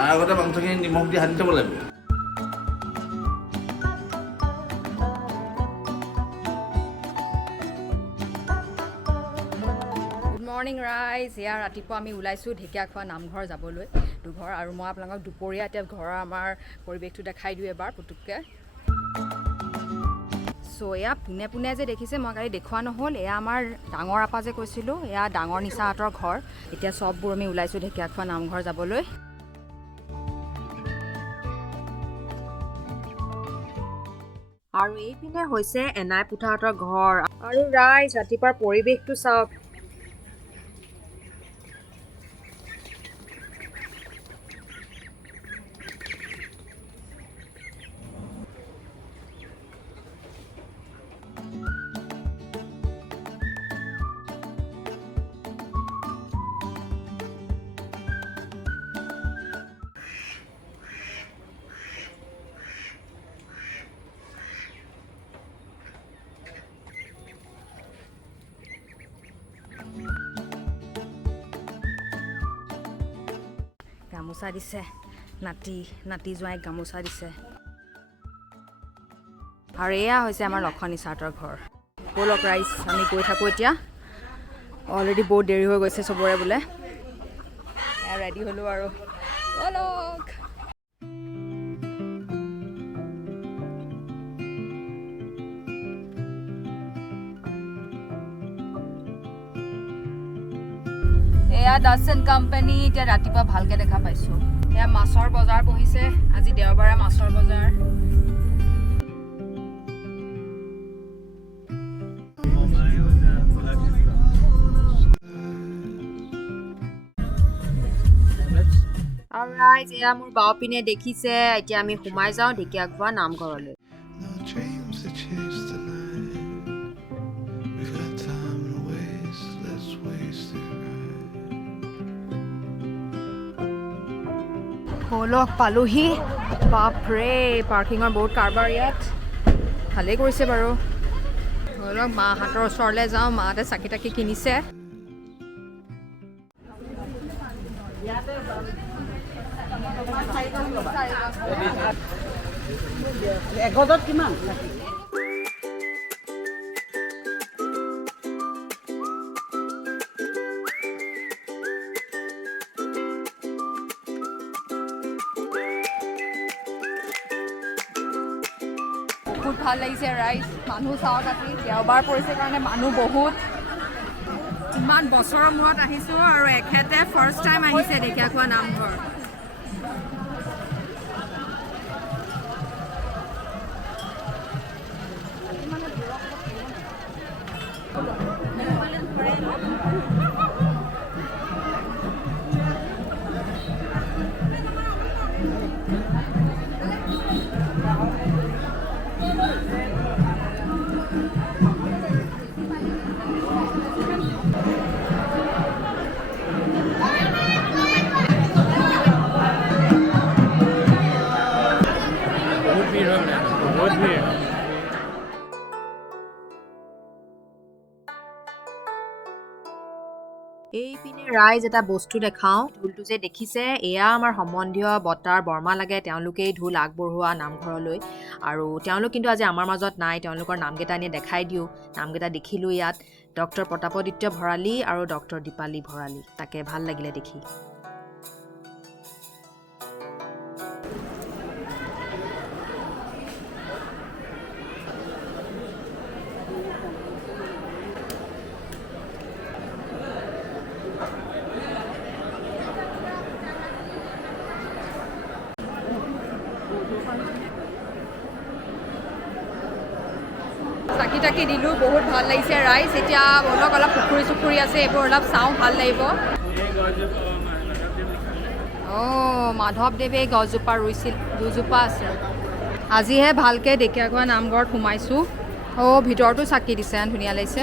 তাৰ আগতে মাংসখিনি নিমখ দি সানি থ'ব লাগিব। মৰ্ণিং ৰাইজ, এয়া ৰাতিপুৱা আমি ওলাইছোঁ ঢেকীয়াখোৱা নামঘৰ যাবলৈ দুঘৰ, আৰু মই আপোনালোকক দুপৰীয়া এতিয়া ঘৰৰ আমাৰ পৰিৱেশটো দেখাই দিওঁ এবাৰ পুতুককৈ। চ' এয়া পোনে পোনে যে দেখিছে, মই কালি দেখুওৱা নহ'ল, এয়া আমাৰ ডাঙৰ আপা যে কৈছিলোঁ, এয়া ডাঙৰ নিচাহঁতৰ ঘৰ। এতিয়া চববোৰ আমি ওলাইছোঁ ঢেকীয়াখোৱা নামঘৰ যাবলৈ। আৰু এইপিনে হৈছে এনাই পুথাহঁতৰ ঘৰ। আৰু ৰাইজ ৰাতিপুৱাৰ পৰিৱেশটো চাওক। গামোচা দিছে, নাতি জোঁৱাইক গামোচা দিছে। আৰু এয়া হৈছে আমাৰ লক্ষ্য নিচাহঁতৰ ঘৰ। ব'লক ৰাইজ, আমি গৈ থাকোঁ এতিয়া। অলৰেডি বহুত দেৰি হৈ গৈছে চবৰে বোলে। এয়া ৰেডি হ'লোঁ আৰু ব'লক। এয়া দাসন কোম্পানী। এতিয়া ৰাতিপুৱা ভালকৈ দেখা পাইছোঁ। এয়া মাছৰ বজাৰ বহিছে, আজি দেওবাৰে মাছৰ বজাৰ। আৰু ৰাইজ, এয়া মোৰ বাওঁ পিনে দেখিছে, এতিয়া আমি সোমাই যাওঁ ঢেকীয়াখোৱা নামঘৰলৈ। ব'লক, পালোহি। বাপৰে, পাৰ্কিঙৰ বহুত কাৰবাৰ ইয়াত। ভালেই কৰিছে বাৰু। ব'লক মাহঁতৰ ওচৰলৈ যাওঁ। মাহঁতে চাকি তাকি কিনিছে। এগজত কিমান? বহুত ভাল লাগিছে ৰাইজ। মানুহ চাওক, আজি দেওবাৰ পৰিছে কাৰণে মানুহ বহুত। ইমান বছৰৰ মূৰত আহিছোঁ আৰু এখেতে ফাৰ্ষ্ট টাইম আহিছে ঢেকীয়াখোৱা নামঘৰ। এইপিনে ৰাইজ এটা বস্তু দেখাওঁ। ঢোলটো যে দেখিছে, এয়া আমাৰ সম্বন্ধীয় বৰ্তাৰ বৰমা লাগে, তেওঁলোকেই ঢোল আগবঢ়োৱা নামঘৰলৈ। আৰু তেওঁলোক কিন্তু আজি আমাৰ মাজত নাই। তেওঁলোকৰ নামকেইটা এনে দেখাই দিওঁ। নামকেইটা দেখিলোঁ ইয়াত, ডক্টৰ প্ৰতাপদিত্য ভৰালী আৰু ডক্টৰ দীপালী ভৰালী। তাকে ভাল লাগিলে দেখি। চাকি তাকি দিলোঁ, বহুত ভাল লাগিছে ৰাইজ। এতিয়া ব'লক, অলপ পুখুৰী চুখুৰী আছে, এইবোৰ অলপ চাওঁ, ভাল লাগিব। অঁ, মাধৱদেৱে গছজোপা ৰুইছিল, দুজোপা আছে। আজিহে ভালকৈ ঢেকীয়াখোৱা নামঘৰত সোমাইছোঁ। অঁ, ভিতৰতো চাকি দিছে, ধুনীয়া লাগিছে।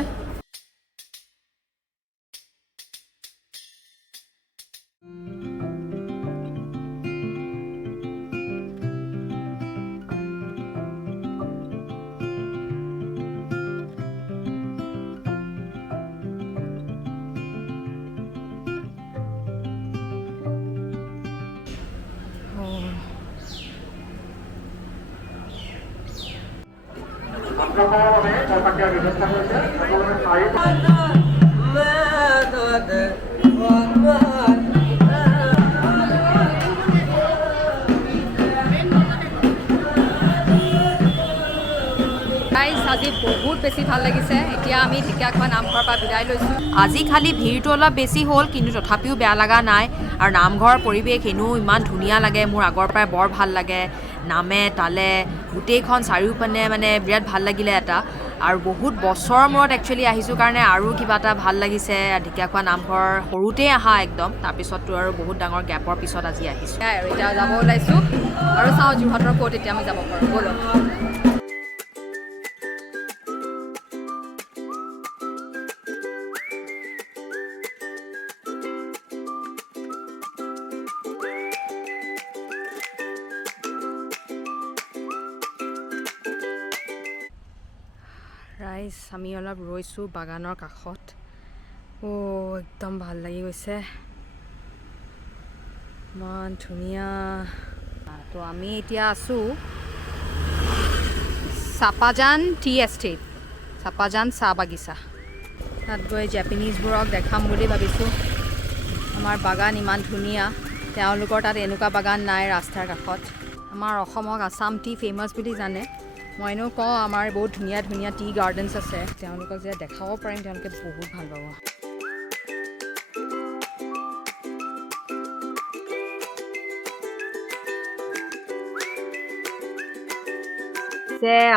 আজি বহুত বেছি ভাল লাগিছে এতিয়া আমি ঢেকীয়াখোৱা নামঘৰৰ পৰা বিদায় লৈছোঁ আজি খালি ভিৰটো অলপ বেছি হ'ল কিন্তু তথাপিও বেয়া লগা নাই আৰু নামঘৰৰ পৰিৱেশ এনেও ইমান ধুনীয়া লাগে মোৰ আগৰ পৰাই বৰ ভাল লাগে নামে তালে গোটেইখন চাৰিওপিনে মানে বিৰাট ভাল লাগিলে এটা আৰু বহুত বছৰৰ মূৰত একচুৱেলি আহিছোঁ কাৰণে আৰু কিবা এটা ভাল লাগিছে ঢেকীয়াখোৱা নামঘৰ সৰুতেই আহা একদম তাৰপিছততো আৰু বহুত ডাঙৰ গেপৰ পিছত আজি আহিছোঁ আৰু এতিয়া যাব ওলাইছোঁ আৰু চাওঁ যোৰহাটৰ ক'ত এতিয়া আমি যাব পাৰোঁ ব'লক ৰাইজ আমি অলপ ৰৈছোঁ বাগানৰ কাষত একদম ভাল লাগি গৈছে ইমান ধুনীয়া তো আমি এতিয়া আছোঁ চাপাজান টি এষ্টেট চাপাজান চাহ বাগিচা তাত গৈ জেপানিজবোৰক দেখাম বুলি ভাবিছোঁ আমাৰ বাগান ইমান ধুনীয়া তেওঁলোকৰ তাত এনেকুৱা বাগান নাই ৰাস্তাৰ কাষত আমাৰ অসমক আছাম টি ফেমাছ বুলি জানে মই এনেও কওঁ আমাৰ বহুত ধুনীয়া ধুনীয়া টি গাৰ্ডেনছ আছে তেওঁলোকক যে দেখাব পাৰিম তেওঁলোকে বহুত ভাল পাব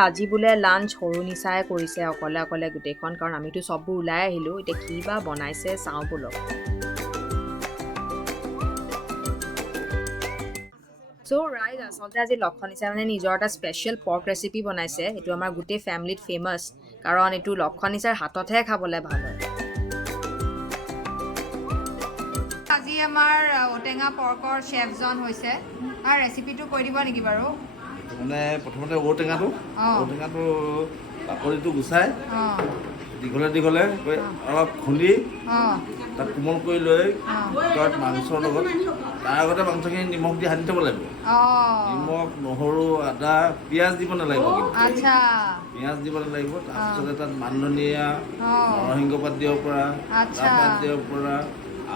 আজি বোলে লাঞ্চ সৰু নিচাই কৰিছে অকলে অকলে গোটেইখন কাৰণ আমিতো চববোৰ ওলাই আহিলোঁ এতিয়া কি বা বনাইছে চাওঁ ব'লক ৰাইজ আচলতে আজি লক্ষ্য নিচাই মানে নিজৰ এটা স্পেচিয়েল পৰ্ক ৰেচিপি বনাইছে এইটো আমাৰ গোটেই ফেমিলিত ফেমাছ কাৰণ এইটো লক্ষ্য নিচাৰ হাততহে খাবলৈ ভাল হয় আজি আমাৰ ঔটেঙা পৰ্কৰ চেফজন হৈছে তাৰ ৰেচিপিটো কৈ দিব নেকি বাৰু মানে প্ৰথমতে ঔটেঙাটো বাকলিটো গুচাই দীঘলে দীঘলে অলপ খুন্দি তাত কোমল কৰি লৈ তাত মাংসৰ লগত তাৰ আগতে মাংসখিনি নিমখ দি সানি থ'ব লাগিব নিমখ নহৰু আদা পিঁয়াজ দিব নালাগিব পিঁয়াজ দিব নালাগিব তাৰপিছতে তাত মান ধনিয়া নৰসিংহ পাত দিব পৰা চাহপাত দিব পৰা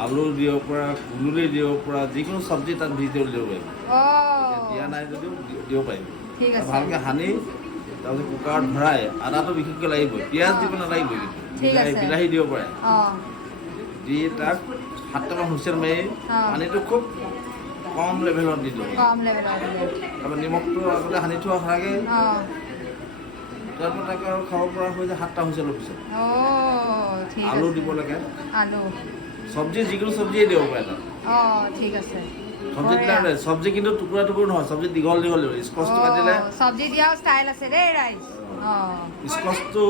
আলু দিব পৰা কুন্দুলি দিব পৰা যিকোনো চব্জি তাত ভেজিটেবল দিব পাৰিব দিয়া নাই যদিও দিব পাৰিব ভালকৈ সানি তাৰপিছত কুকাৰত ভৰাই আদাটো বিশেষকৈ লাগিবই পিঁয়াজ দিব নালাগিবই কিন্তু বিলাহী দিব পাৰে দি তাক 7টামান হুইচেল মাৰি পানীটো খুব কম লেভেলত দি দিব তাৰপৰা নিমখটো আগতে সানি থোৱা থাকে তাৰপৰা তাক আৰু খাব পৰা হৈ যায় 7টা হুইচেলৰ পিছত আলু দিব লাগে চব্জি যিকোনো চব্জিয়ে দিব পাৰে তাত ঠিক আছে চব্জি কিন্তু টুকুৰা টুকুৰ নহয় চব্জি দীঘল দীঘল দিব স্কচটো কাটিলে চব্জি দিয়া ষ্টাইল আছে দেই ৰাইজ স্কচটো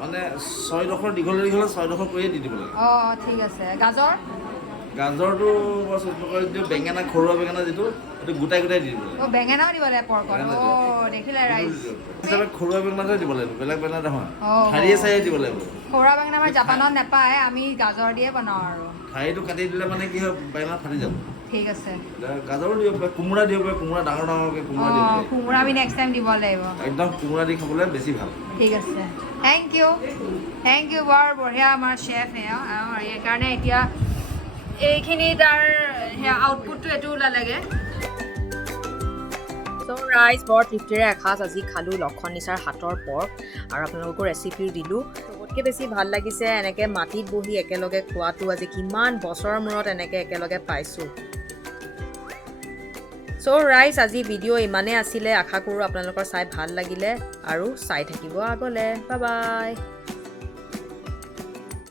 মানে 6ডোখৰ দীঘলে দীঘলে 6ডোখৰ কৰিয়ে দি দিব লাগে ঠিক আছে গাজৰটো বেঙেনা ঘৰুৱা বেঙেনা যিটো সেইটো গোটাই গোটাই দি দিব লাগে বেঙেনাও দিব লাগে পৰ্কত দেখিলে ৰাইজ ঘৰুৱা বেঙেনাতে দিব লাগিব বেলেগ বেঙেনা নহয় ঠাৰিয়ে চাৰিয়ে দিব লাগিব ঘৰুৱা বেঙেনা আমাৰ জাপানত নাপায় আমি গাজৰ দিয়ে বনাওঁ আৰু ঠাৰিটো কাটি দিলে মানে কি হয় বেঙেনা ফাটি যাব ঠিক আছে গাজৰো দিব পাৰে কোমোৰা দিব পাৰে কোমোৰা ডাঙৰ ডাঙৰকৈ কোমোৰা দিব পাৰে কোমোৰা আমি নেক্সট টাইম দিব লাগিব একদম কোমোৰা দি খাবলৈ বেছি ভাল ঠিক আছে থেংক ইউ বৰ বঢ়িয়া আমাৰ চেফ সেইকাৰণে এতিয়া এইখিনি তাৰ আউটপুটটো এইটো ওলালেগৈ ৰাইজ বৰ তৃপ্তিৰে এসাঁজ আজি খালোঁ লক্ষ্য নিচাৰ হাতৰ পৰ্ক আৰু আপোনালোককো ৰেচিপিও দিলোঁ চবতকৈ বেছি ভাল লাগিছে এনেকৈ মাটিত বহি একেলগে খোৱাটো আজি কিমান বছৰৰ মূৰত এনেকৈ একেলগে পাইছোঁ ৰাইজ আজি ভিডিঅ' ইমানেই আছিলে আশা কৰোঁ আপোনালোকৰ চাই ভাল লাগিলে আৰু চাই থাকিব আগলৈ বাই বাই